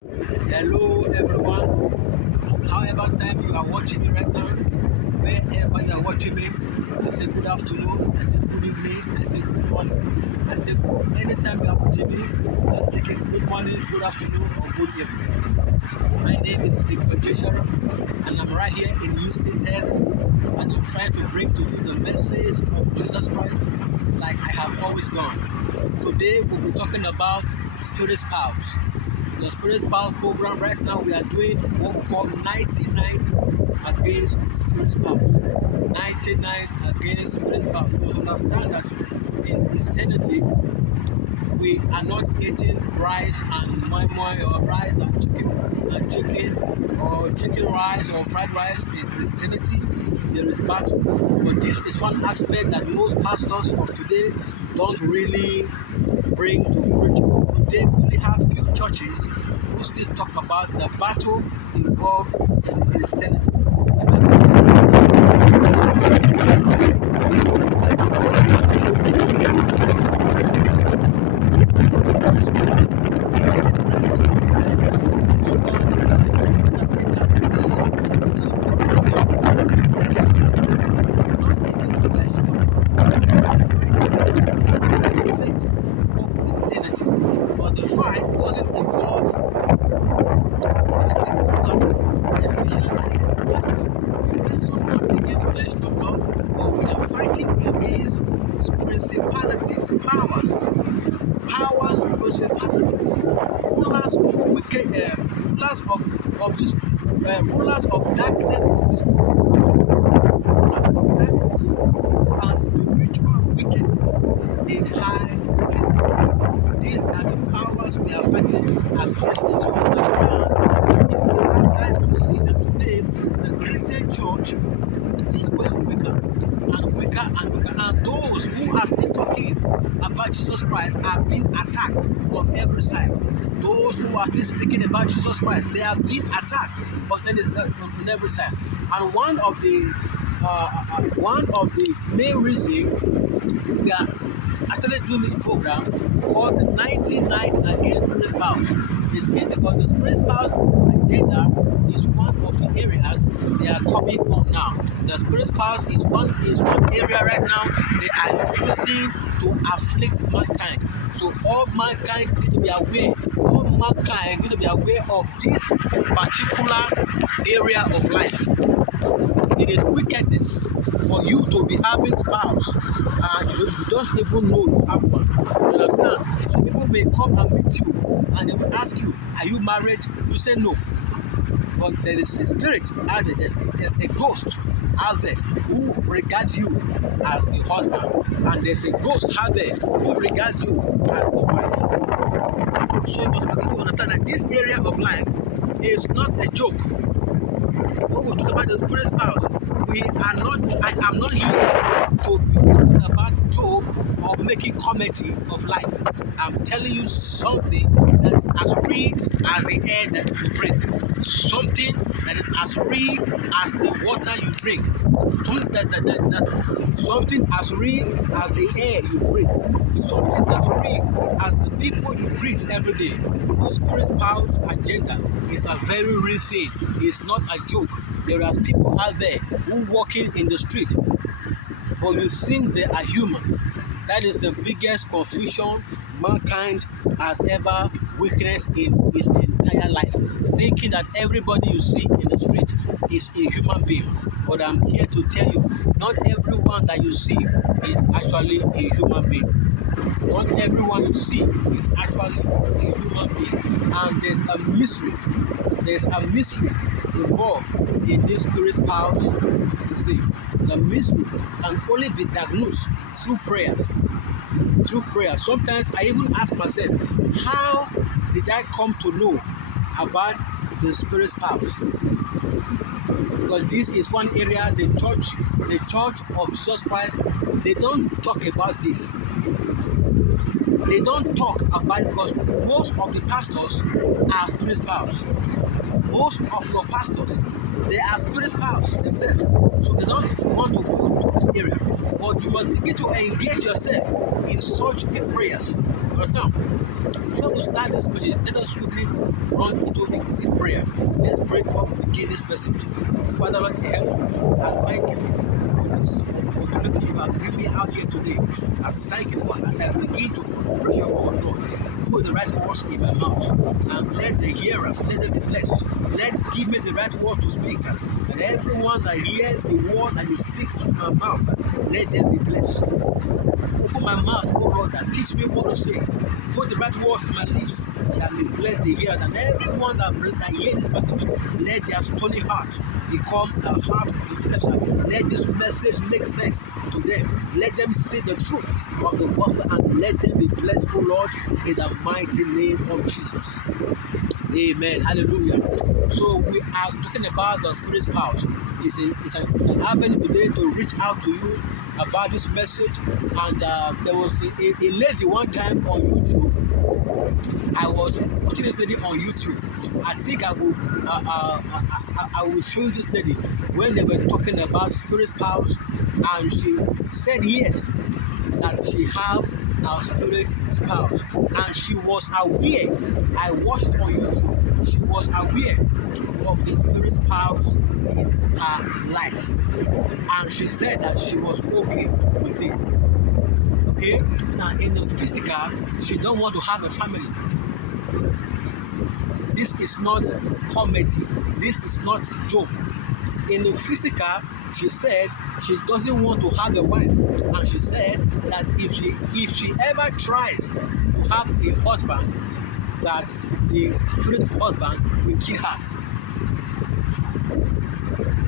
Hello everyone, however time you are watching me right now, wherever you are watching me, I say good afternoon, I say good evening, I say good morning, I say good anytime you are watching me, just take it good morning, good afternoon or good evening. My name is Victor Sharon and I'm right here in Houston, Texas, and I'm trying to bring to you the message of Jesus Christ like I have always done. Today we'll be talking about spirit spouse. The Spirit Spouse program right now, we are doing what we call 99 against Spirit Spouse. 99 against Spirit Spouse. You must understand that in Christianity, we are not eating rice and moi or rice and chicken or chicken rice or fried rice. In Christianity, there is battle. But this is one aspect that most pastors of today don't really bring to preach. Today, we only have few churches who still talk about the battle involved in Christianity. But the fight doesn't involve physical battle. Ephesians 6 verse 12. We wrestle not against flesh nor blood, but we are fighting against principalities, principalities, rulers of wicked, rulers of darkness of this world, rulers of darkness and spiritual wickedness in high places. These are the powers we are fighting as Christians. You understand? If you have eyes to see that today the Christian church is going weaker and weaker and weaker, and those who are still talking about Jesus Christ are being attacked on every side. Those who are still speaking about Jesus Christ, they are being attacked on every side. And one of the main reasons we are actually doing this program called the 99 against spirit spouse is because the spirit spouse agenda is one of the areas they are coming on now. The spirit spouse is one area right now they are using to afflict mankind. So all mankind need to be aware. All mankind need to be aware of this particular area of life. It is wickedness for you to be having spouse and you don't even know you have one. You understand? So people may come and meet you and they will ask you, are you married? You say no. But there is a spirit out there, there's a ghost out there who regards you as the husband, and there's a ghost out there who regards you as the wife. So you must begin to understand that this area of life is not a joke. When we talk about the spirit spouse, I am not here to be talking about joke or making comedy of life. I'm telling you something that is as real as the air that you breathe. Something that is as real as the water you drink. Something as real as the air you breathe. Something as real as the people you greet every day. The spirit spouse agenda is a very real thing. It's not a joke. There are people out there who walking in the street, but you think they are humans. That is the biggest confusion mankind has ever witnessed in its entire life. Thinking that everybody you see in the street is a human being. But I'm here to tell you, not everyone that you see is actually a human being. Not everyone you see is actually a human being. And there's a mystery. There's a mystery involved in this spirit spouse of the thing. The mystery can only be diagnosed through prayers. Through prayer. Sometimes I even ask myself, how did I come to know about the spirit spouse? Because this is one area the church of Jesus Christ, they don't talk about this. They don't talk about it because Most of the pastors are spirit spouse. Most of your pastors, they are spirit spouse themselves. So they don't want to go to this area. But you must begin to engage yourself in such prayers. Understand? Before we start this message, let us quickly run into a prayer. Let's pray before we begin this message. Father, Lord in heaven, I thank you for this opportunity you have given me out here today. I thank you for as I begin to preach your word, Lord. Put the right words in my mouth and let the hearers, let them be blessed. Give me the right word to speak. And everyone that hears the word that you speak through my mouth, let them be blessed. Open my mouth, oh Lord, and teach me what to say. Put the right words in my lips, that I may bless the hearer. And everyone that hears this message, let their stony heart become a heart of a flesh. Let this message make sense to them. Let them see the truth of the gospel and let them be blessed, oh Lord, in the mighty name of Jesus. Amen. Hallelujah. So we are talking about the spirit spouse. It's an avenue today to reach out to you about this message. And there was a lady one time on YouTube. I was watching this lady on YouTube. I think I will show you this lady when they were talking about spirit spouse, and she said yes, that she have our spirit spouse, and she was aware. I watched on YouTube. She was aware of the spirit spouse in her life, and she said that she was okay with it. Okay, now in the physical, she don't want to have a family. This is not comedy. This is not joke. In the physical, she said she doesn't want to have a wife, and she said that if she ever tries to have a husband, that the spirit husband will kill her.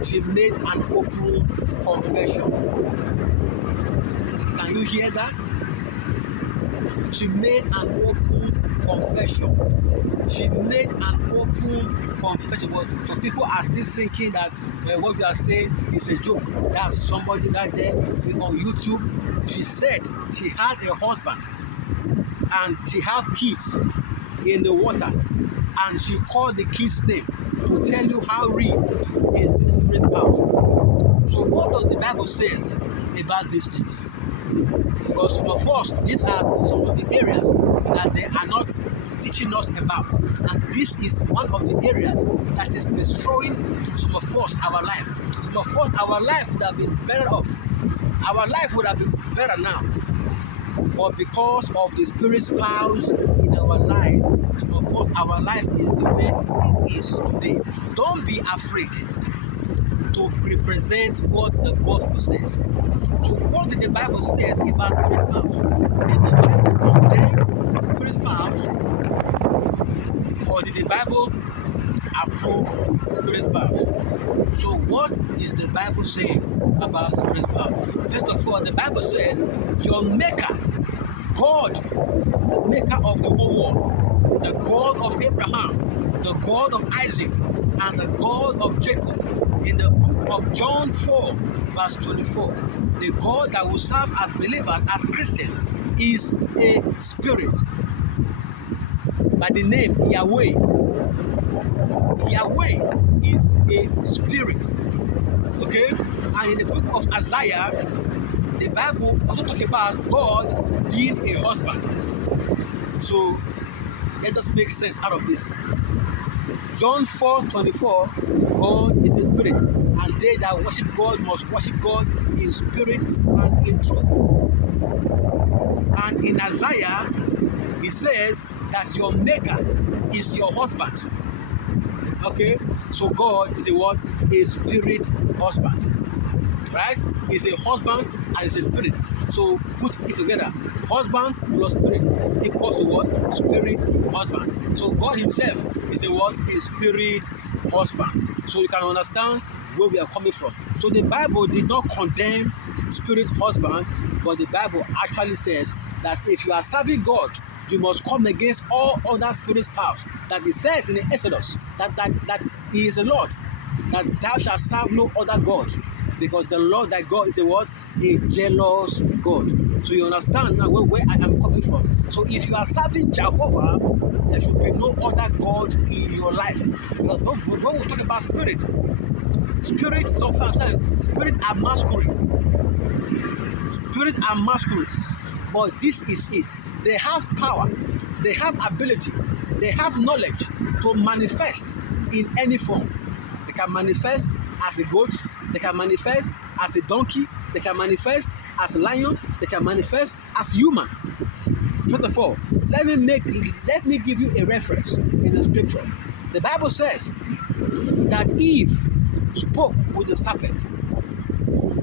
She made an open confession. Can you hear that? She made an open confession. She made an open confession. But some people are still thinking that what you are saying is a joke. That's somebody right there on YouTube. She said she had a husband and she have kids in the water, and she called the kids' name to tell you how real is this spirit spouse. So what does the Bible says about these things? Because some of us, these are some of the areas that they are not teaching us about, and this is one of the areas that is destroying some of us our life. Some of us, our life would have been better off. Our life would have been better now, but because of the spirit spouse in our life, some of us, our life is the way it is today. Don't be afraid to represent what the gospel says. So what did the Bible says about spirit spouse? Did the Bible condemn spirit spouse, or did the Bible approve spirit spouse? So what is the Bible saying about spirit spouse? First of all, the Bible says your maker, God, the maker of the whole world, the God of Abraham, the God of Isaac, and the God of Jacob, in the book of John 4, verse 24, the God that will serve as believers, as Christians, is a spirit by the name Yahweh. Yahweh is a spirit. Okay? And in the book of Isaiah, the Bible also talks about God being a husband. So let us make sense out of this. John 4:24, God is a spirit, and they that worship God must worship God in spirit and in truth. And in Isaiah, it says that your maker is your husband. Okay? So God is a what? A spirit husband. Right? Is a husband and is a spirit. So put it together. Husband plus spirit equals to what? Spirit husband. So God himself is a what? A spirit husband. So you can understand where we are coming from. So the Bible did not condemn spirit husband, but the Bible actually says that if you are serving God, you must come against all other spirit spouse. That it says in the Exodus that he is a Lord, that thou shalt serve no other God, because the Lord thy God is a what? A jealous God. So you understand now where I am coming from. So if you are serving Jehovah, there should be no other God in your life. Because when we talk about spirits sometimes spirits are masquerades. Spirits are masquerades. But this is it. They have power, they have ability, they have knowledge to manifest in any form. They can manifest as a goat, they can manifest as a donkey, they can manifest as a lion, they can manifest as human. First of all, let me give you a reference in the scripture. The Bible says that Eve spoke with the serpent.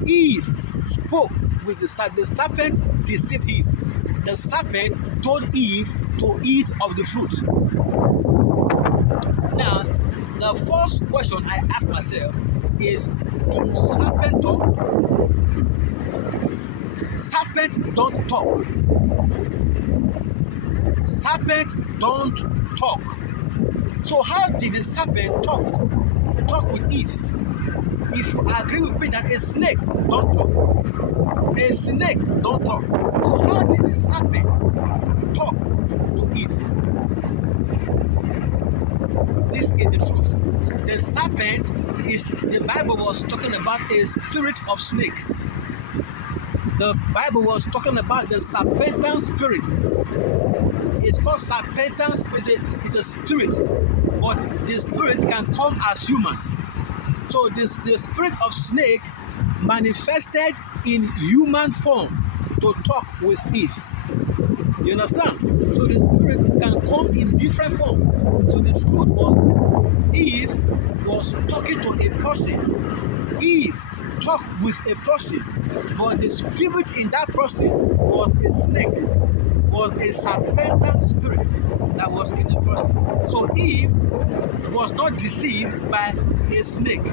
Eve spoke with the serpent deceived Eve. The serpent told Eve to eat of the fruit. Now, the first question I ask myself is, do serpent talk? Serpent don't talk. Serpent don't talk. So how did the serpent talk with Eve? If you agree with me that a snake don't talk, a snake don't talk. So how did the serpent talk to Eve? This is the truth. The serpent the Bible was talking about a spirit of snake. The Bible was talking about the serpentine spirit. It's called serpentine spirit. It's a spirit, but the spirit can come as humans. So the spirit of snake manifested in human form to talk with Eve. You understand? So the spirit can come in different form. So the truth was, Eve was talking to a person. Eve talked with a person, but the spirit in that person was a snake, was a serpentine spirit that was in the person. So Eve was not deceived by a snake.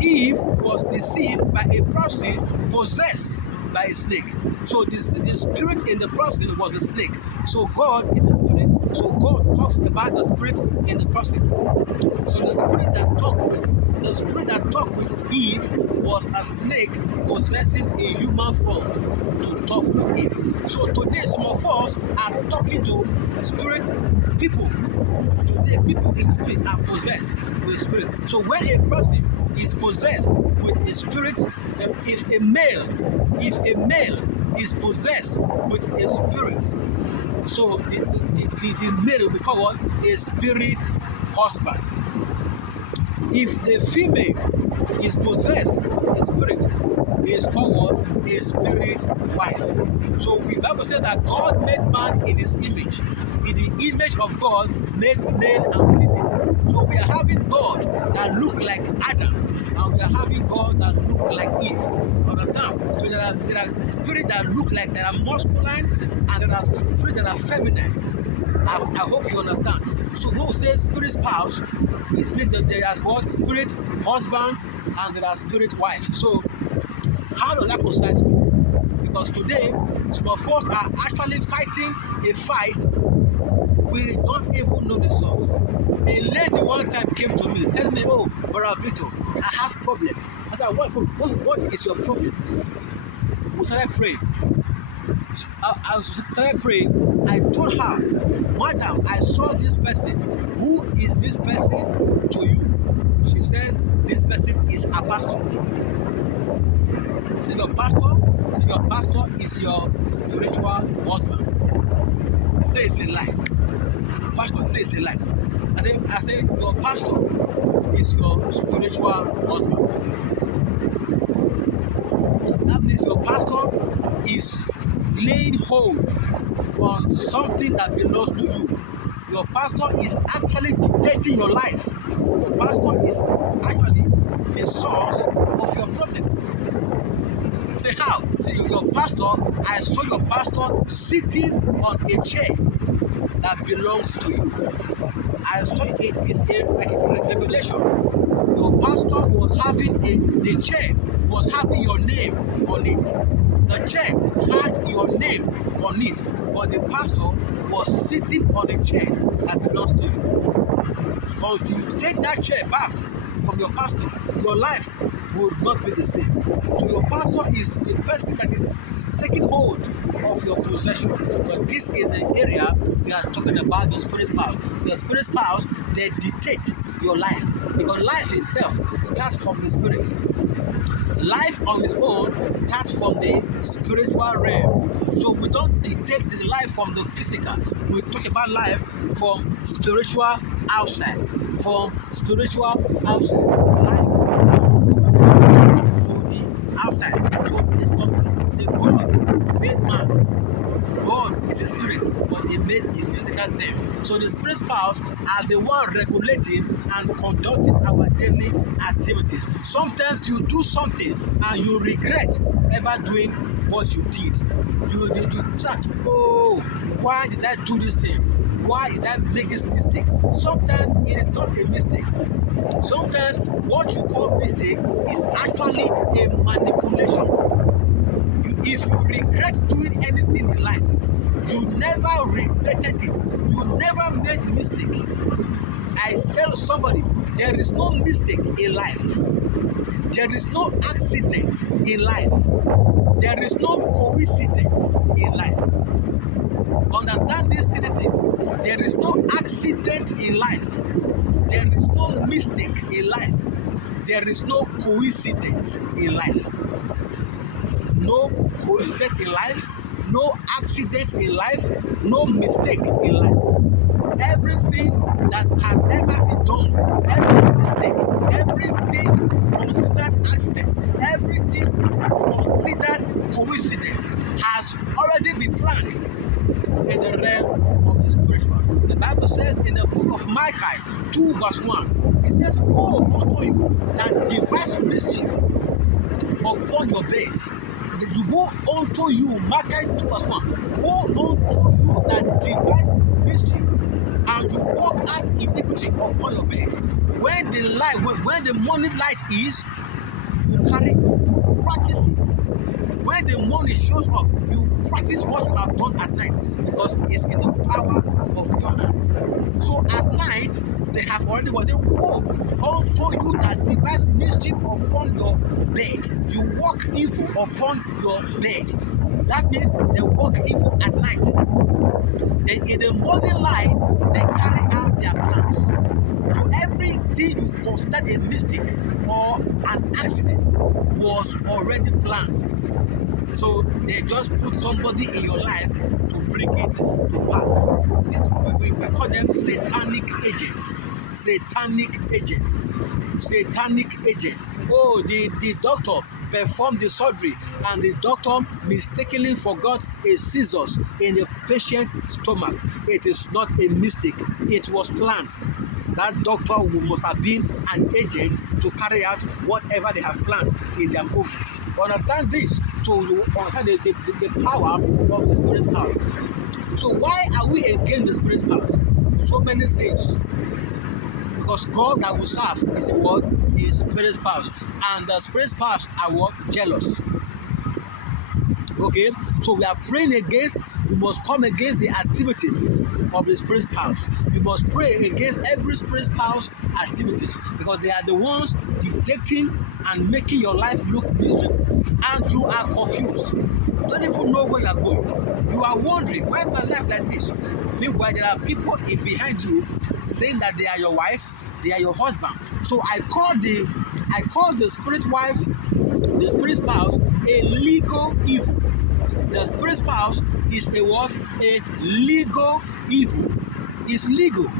Eve was deceived by a person possessed by a snake. So the spirit in the person was a snake. So God is a spirit. So God talks about the spirit in the person. So the spirit that talked with Eve was a snake possessing a human form to talk with Eve. So today some of us are talking to spirit people. Today people in the street are possessed with spirit. So when a person is possessed with a spirit, if a male is possessed with a spirit, so the male will become what? A spirit husband. If the female is possessed with a spirit, is called what? A spirit wife. So the Bible says that God made man in his image. In the image of God made male and female. So we are having God that look like Adam, and we are having God that look like Eve. Understand? So there are spirits that look like they are masculine, and there are spirits that are feminine. I hope you understand. So when we say spirit spouse, it means that there are what? Spirit husband and there are spirit wife. So how does that process me? Because today some of us are actually fighting a fight we don't even know the source. A lady one time came to me, tell me, "Oh, Brother Vito, I have problem." I said, what is your problem? We started praying. I started praying. I told her, "Madam, I saw this person. Who is this person to you?" She says, "This person is a pastor." Is your pastor? Is your pastor is your spiritual husband? I say it's a lie. Pastor say it's a lie. I say your pastor is your spiritual husband. That means your pastor is laying hold on something that belongs to you. Your pastor is actually dictating your life. Your pastor is actually the source of your problem. Say how? Say your pastor, I saw your pastor sitting on a chair that belongs to you. I saw it is a revelation. Your pastor was having the chair was having your name on it. The chair had your name on it, but the pastor was sitting on a chair that belongs to you. Until you take that chair back from your pastor, your life would not be the same. So your pastor is the person that is taking hold of your possession. So this is the area we are talking about the spirit powers. The spirit powers, they dictate your life, because life itself starts from the spirit. Life on its own starts from the spiritual realm. So we don't detect the life from the physical. We talk about life from spiritual outside. From spiritual outside. Life from spiritual to the outside. So it's from the God made man. God is a spirit, but He made a physical thing. So the spirit powers are the one regulating and conducting our daily activities. Sometimes you do something and you regret ever doing what you did. You chat, oh, why did I do this thing? Why did I make this mistake? Sometimes it is not a mistake. Sometimes what you call mistake is actually a manipulation. If you regret doing anything in life, you never regretted it. You never made mistake. I tell somebody, there is no mistake in life. There is no accident in life. There is no coincidence in life. Understand these three things. There is no accident in life. There is no mistake in life. There is no coincidence in life. No coincidence in life, no accident in life, no mistake in life. Everything that has ever been done, every mistake, everything considered accident, everything considered coincidence has already been planned in the realm of the spiritual. The Bible says in the book of Micah 2 verse 1, it says, woe unto you that devise mischief upon your bed. You go unto you, Micah 2 verse 1. Go unto you that devise mischief, and you walk out iniquity upon your bed. When the light, when the morning light is, you practice it. When the morning shows up, you practice what you have done at night, because it's in the power of your hands. So at night, they have already was saying, woe unto you that devise mischief upon your bed. You walk evil upon your bed. That means they walk evil at night. Then in the morning light, they carry out their plans. So everything you consider a mistake or an accident was already planned. So they just put somebody in your life to bring it to pass. This, we call them satanic agents. Satanic agents. Satanic agents. Oh, the doctor performed the surgery and the doctor mistakenly forgot a scissors in the patient's stomach. It is not a mistake. It was planned. That doctor must have been an agent to carry out whatever they have planned in their coven. Understand this, so you understand the power of the spirit's power. So why are we against the spirit's powers? So many things. Because God that we serve is a what? Is spirit's powers. And the spirit's powers are what? Jealous. Okay, so we are praying against, we must come against the activities of the spirit's powers. We must pray against every spirit's powers activities, because they are the ones dictating and making your life look miserable, and you are confused. You don't even know where you are going. You are wondering, why am I left like this? Meanwhile, there are people in behind you saying that they are your wife, they are your husband. So I call the spirit wife, the spirit spouse, a legal evil. The spirit spouse is a what? A legal evil. It's legal,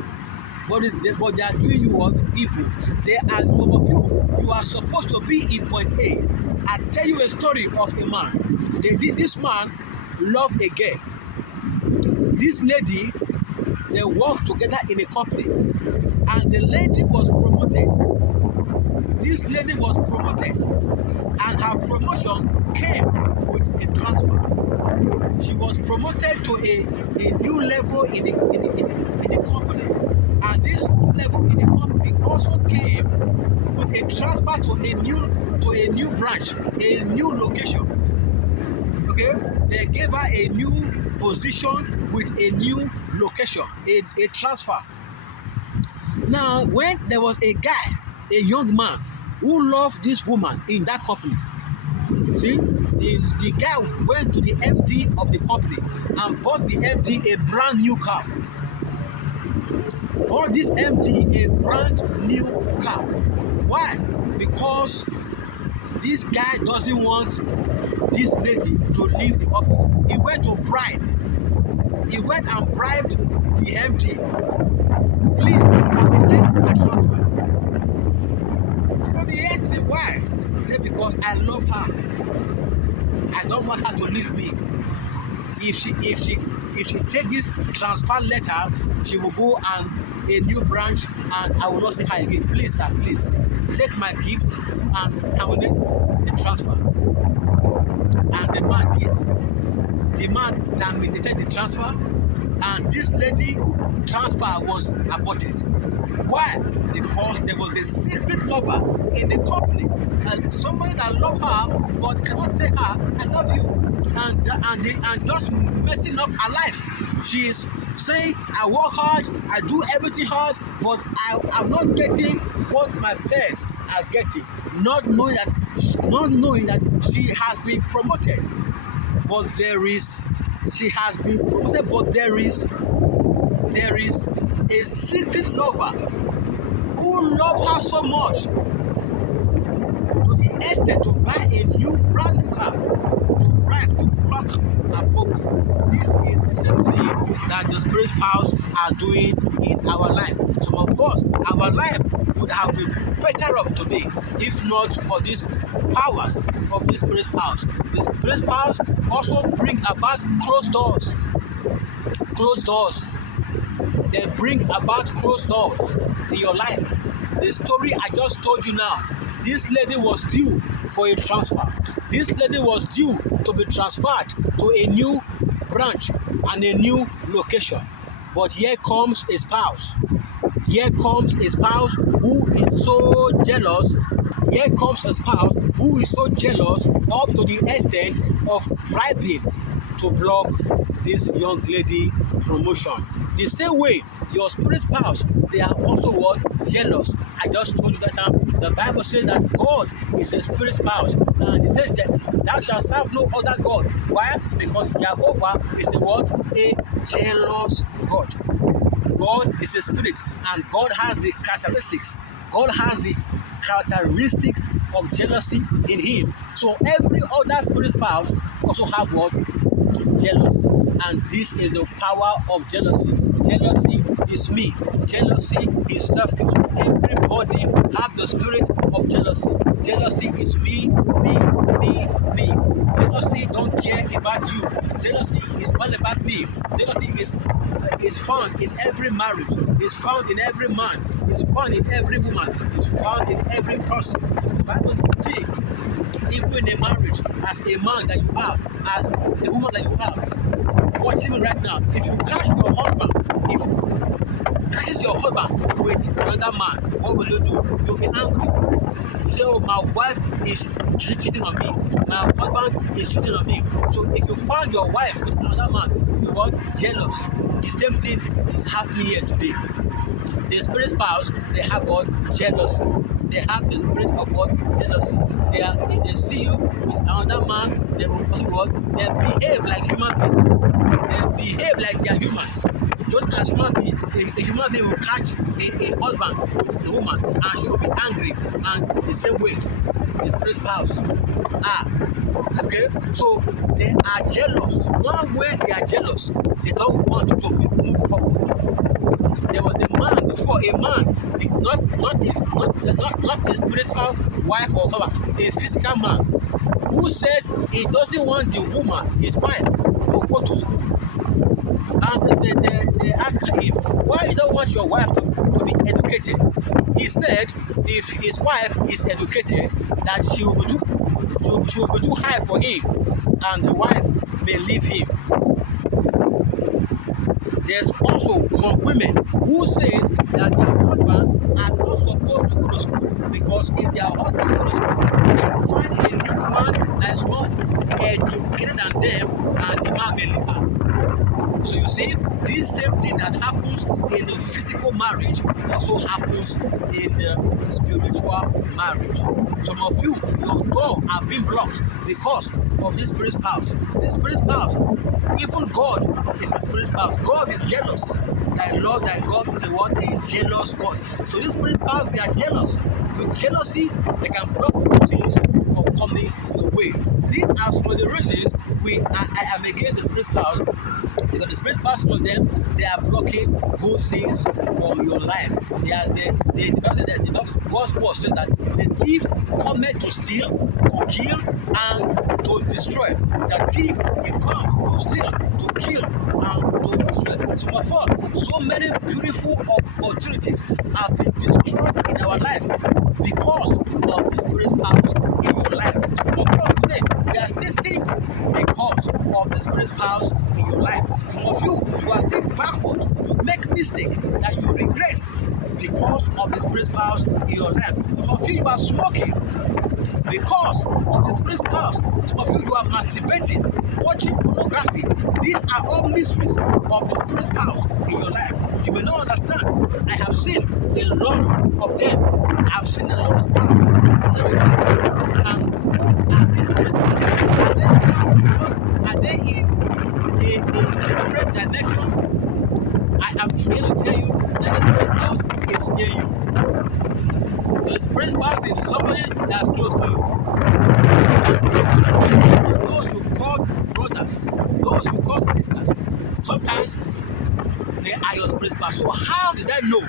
but they are doing you what? Evil. They are, some of you are supposed to be in point A. I tell you a story of a man. This man loved a girl. This lady, they worked together in a company, and the lady was promoted. This lady was promoted, and her promotion came with a transfer. She was promoted to a new level in the company, and this new level in the company also came with a transfer to a new branch, a new location. Okay, they gave her a new position with a new location, a transfer. Now, when there was a guy, a young man who loved this woman in that company. See, the guy went to the MD of the company and bought the MD a brand new car. Bought this MD a brand new car. Why? Because this guy doesn't want this lady to leave the office. He went to bribe. He went and bribed the MD. Please terminate my transfer. So the end said, why? He said, because I love her. I don't want her to leave me. If she take this transfer letter, she will go and a new branch, and I will not see her again. Please, sir, please take my gift and terminate the transfer. And the man did. The man terminated the transfer, and this lady transfer was aborted. Why? Because there was a secret lover in the company, and somebody that loved her but cannot tell her, I love you, and just messing up her life. She is saying, I work hard, I do everything hard, but I'm not getting what my peers are getting. Not knowing that she has been promoted, but she has been promoted, but there is a secret lover who loves her so much to the extent to buy a brand new car, to bribe, to block her progress. This is the same thing that the spirit spouse are doing in our life. Some of us, our life would have been better off today if not for these powers of the spirit spouse. The spirit spouse also bring about closed doors. Closed doors. They bring about closed doors in your life. The story I just told you now, this lady was due for a transfer. This lady was due to be transferred to a new branch and a new location. But here comes a spouse. Here comes a spouse who is so jealous. Here comes a spouse who is so jealous up to the extent of bribing to block this young lady promotion. The same way, your spirit spouse, they are also what? Jealous. I just told you that the Bible says that God is a spirit spouse, and it says that thou shalt serve no other God. Why? Because Jehovah is a what? A jealous God. God is a spirit, and God has the characteristics. God has the characteristics of jealousy in him. So every other spirit spouse also have what? Jealousy. And this is the power of jealousy. Jealousy is me. Jealousy is selfish. Everybody have the spirit of jealousy. Jealousy is me. Jealousy don't care about you. Jealousy is all about me. Jealousy is found in every marriage. Is found in every man. Is found in every woman. Is found in every person. The Bible says, even in a marriage, as a man that you have, as a woman that you have, watching me right now, if you catch your husband, if you catches your husband with another man, what will you do? You'll be angry. You say, oh, my wife is cheating on me. My husband is cheating on me. So if you find your wife with another man, you are jealous. The same thing is happening here today. The spirit spouse, they have what? Jealousy. They have the spirit of what? Jealousy. If they see you with another man, they will also what? They behave like human beings. They behave like they are humans. Just as human being, a human being will catch a husband with a woman and she will be angry. And the same way, the spirit spouse okay? So they are jealous. One way they are jealous, they don't want you to move forward. There was a man before, a man, not a spiritual wife or husband, a physical man who says he doesn't want the woman, his wife, to go to school. And they ask him, why you don't want your wife to be educated? He said if his wife is educated, that she will be too high for him, and the wife may leave him. There's also some women who says that their husband are not supposed to go to school, because if their husband go to school, they will find a new woman that is more educated than them, and the man may leave her. So you see, this this same thing that happens in the physical marriage also happens in the spiritual marriage. Some of you, your door have been blocked because of this spirit spouse. This spirit spouse, even God is a spirit spouse. God is jealous. Thy Lord, thy God is a what? A jealous God. So this spirit spouse, they are jealous. With jealousy, they can block things from coming your way. These are some of the reasons I am against the spirit spouse. Because the spirit spouse, some of them, they are blocking good things from your life. God's word says that the thief cometh to steal, to kill, and to destroy. The thief will come to steal, to kill, and to destroy. So therefore, so many beautiful opportunities have been destroyed in our life because of the spirit spouse in your life. Of course, today we are still single because of the spirit spouse in your life. Some of you are still backward. You make mistake that you regret because of the spirit spouse in your life. Some of you are smoking because of the spirit spouse. Some of you are masturbating, watching pornography. These are all mysteries of the spirit spouse in your life. You may not understand, but I have seen a lot of them. I have seen a lot of spouses in everything. And who are these spirit spouses? Are they far from us? Are they in a different dimension? I am here to tell you that the spirit spouse is near you. The spirit spouse is somebody that's close to you. Those you call brothers, those you call sisters, sometimes they are your spirit spouse. So how did I know?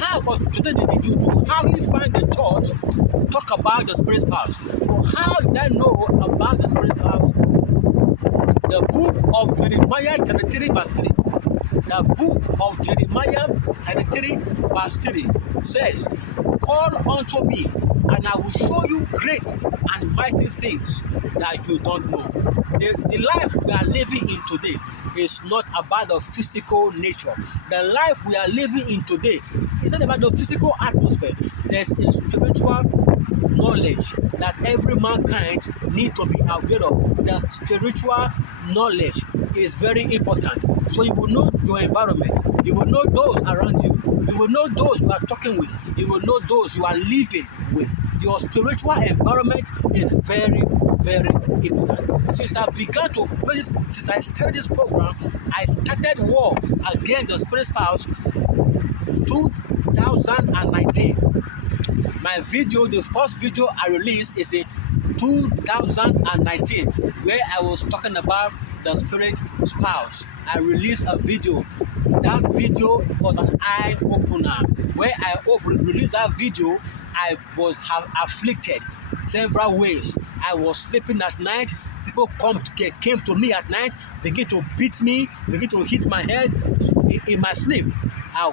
How today did you do? How did you find the church talk about the spirit spouse? So how did I know about the spirit spouse? The book of Jeremiah 33 verse 3. The book of Jeremiah 33 verse 3 says, call unto me, and I will show you great and mighty things that you don't know. The life we are living in today is not about the physical nature. The life we are living in today is not about the physical atmosphere. There's a spiritual knowledge that every mankind need to be aware of. The spiritual knowledge is very important. So you will know your environment. You will know those around you. You will know those you are talking with. You will know those you are living with. Your spiritual environment is very, very important. Since I began to play since I started this program, I started war against the spirit spouse 2019. My video, the first video I released is in 2019, where I was talking about the spirit spouse. I released a video. That video was an eye opener. Where I released that video, I was afflicted several ways. I was sleeping at night. People came to me at night, begin to beat me, begin to hit my head in my sleep. I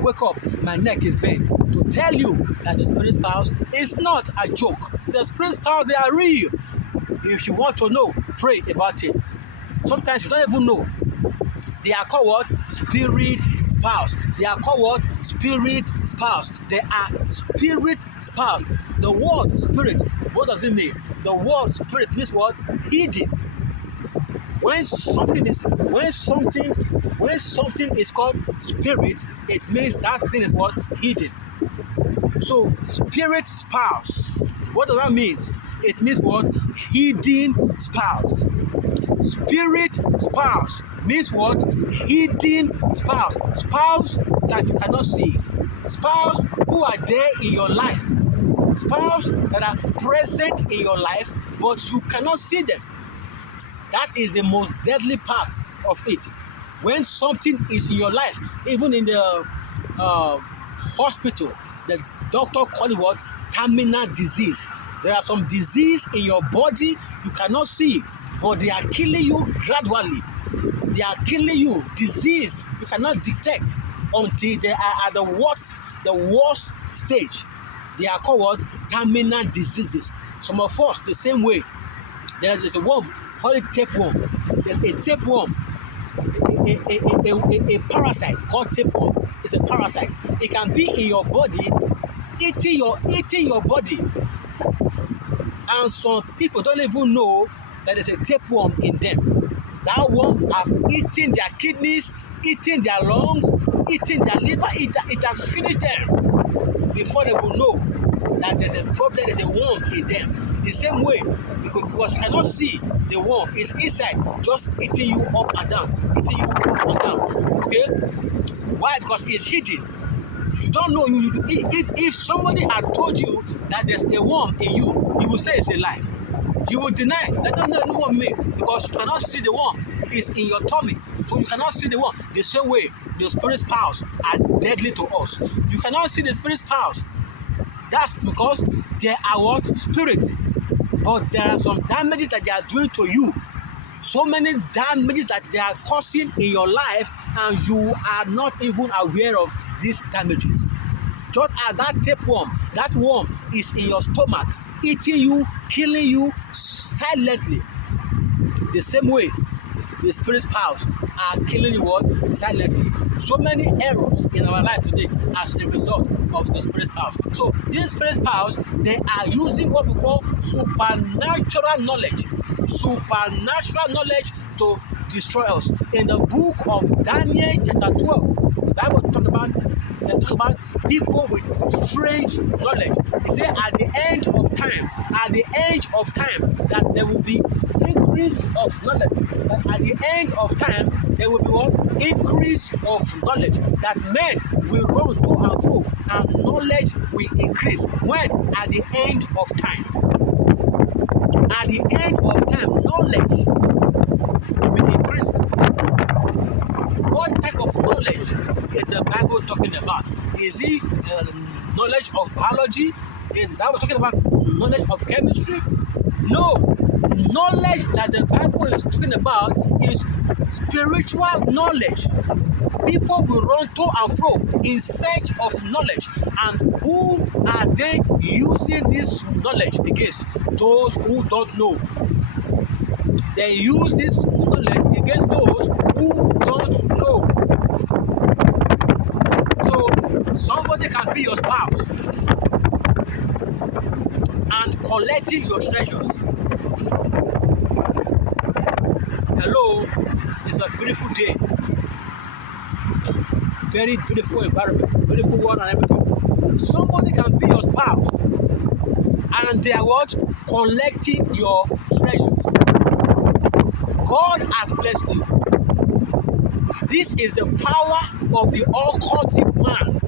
wake up, my neck is bent. To tell you that the spirit spouse is not a joke. The spirit spouse, they are real. If you want to know, pray about it. Sometimes you don't even know. They are called what? Spirit spouse. They are called what? Spirit spouse. They are spirit spouse. The word spirit, what does it mean? The word spirit means what? Hidden. When something is called spirit, it means that thing is what? Hidden. So spirit spouse, what does that mean? It means what? Hidden spouse. Spirit spouse means what? Hidden spouse. Spouse that you cannot see. Spouse who are there in your life. Spouse that are present in your life, but you cannot see them. That is the most deadly part of it. When something is in your life, even in the hospital, the doctor call it what? Terminal disease. There are some disease in your body you cannot see, but they are killing you gradually. They are killing you. Disease you cannot detect until they are at the worst stage. They are called what? Terminal diseases. Some of us, the same way. There is a worm, call it tapeworm. There's a tapeworm, a parasite called tapeworm. It's a parasite. It can be in your body, eating your body. And some people don't even know that there's a tapeworm in them. That worm have eaten their kidneys, eaten their lungs, eaten their liver. It has finished them before they will know that there's a problem, there's a worm in them. The same way, because you cannot see the worm, it's inside, just eating you up and down, eating you up and down. Okay? Why? Because it's hidden. You don't know. If somebody had told you that there's a worm in you, you will say it's a lie. You will deny. I don't know what me, because you cannot see the worm. It's in your tummy, so you cannot see the worm. The same way, the spirit's powers are deadly to us. You cannot see the spirit's powers. That's because they are what? Spirits. But there are some damages that they are doing to you. So many damages that they are causing in your life, and you are not even aware of these damages. Just as that tapeworm, that worm is in your stomach, eating you, killing you silently. The same way, the spirit's powers are killing you what? Silently. So many errors in our life today as a result of the spirit's powers. So these spirit's powers, they are using what we call supernatural knowledge. Supernatural knowledge to destroy us. In the book of Daniel chapter 12, the Bible talk about people with strange knowledge. It says at the end of time, that there will be increase of knowledge. That at the end of time, there will be what? Increase of knowledge. That men will run to and fro, and knowledge will increase. When? At the end of time. At the end of time, knowledge will be increased. What type of knowledge is the Bible talking about? Is it knowledge of biology? Is the Bible talking about knowledge of chemistry? No. Knowledge that the Bible is talking about is spiritual knowledge. People will run to and fro in search of knowledge. And who are they using this knowledge against? Those who don't know. They use this knowledge against those who don't know. So somebody can be your spouse and collecting your treasures. Hello, it's a beautiful day. Very beautiful environment, beautiful world and everything. Somebody can be your spouse and they are what? Collecting your treasures. God has blessed you. This is the power of the occultic man.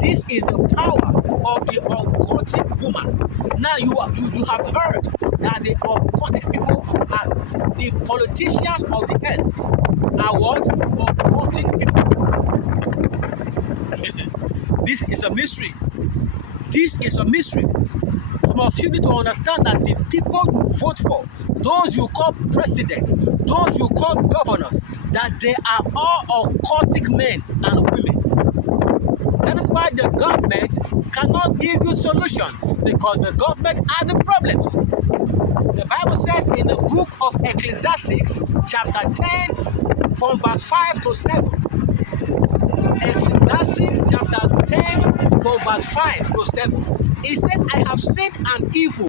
This is the power of the occultic woman. Now you have heard that the occultic people are the politicians of the earth. Are what? Occultic people. This is a mystery. This is a mystery. Some of you need to understand that the people you vote for, those you call presidents, those you call governors, that they are all occultic men and women. That is why the government cannot give you solution, because the government are the problems. The Bible says in the book of Ecclesiastes, chapter 10, from verse 5 to 7. Ecclesiastes chapter 10, from verse 5 to 7. It says, I have seen an evil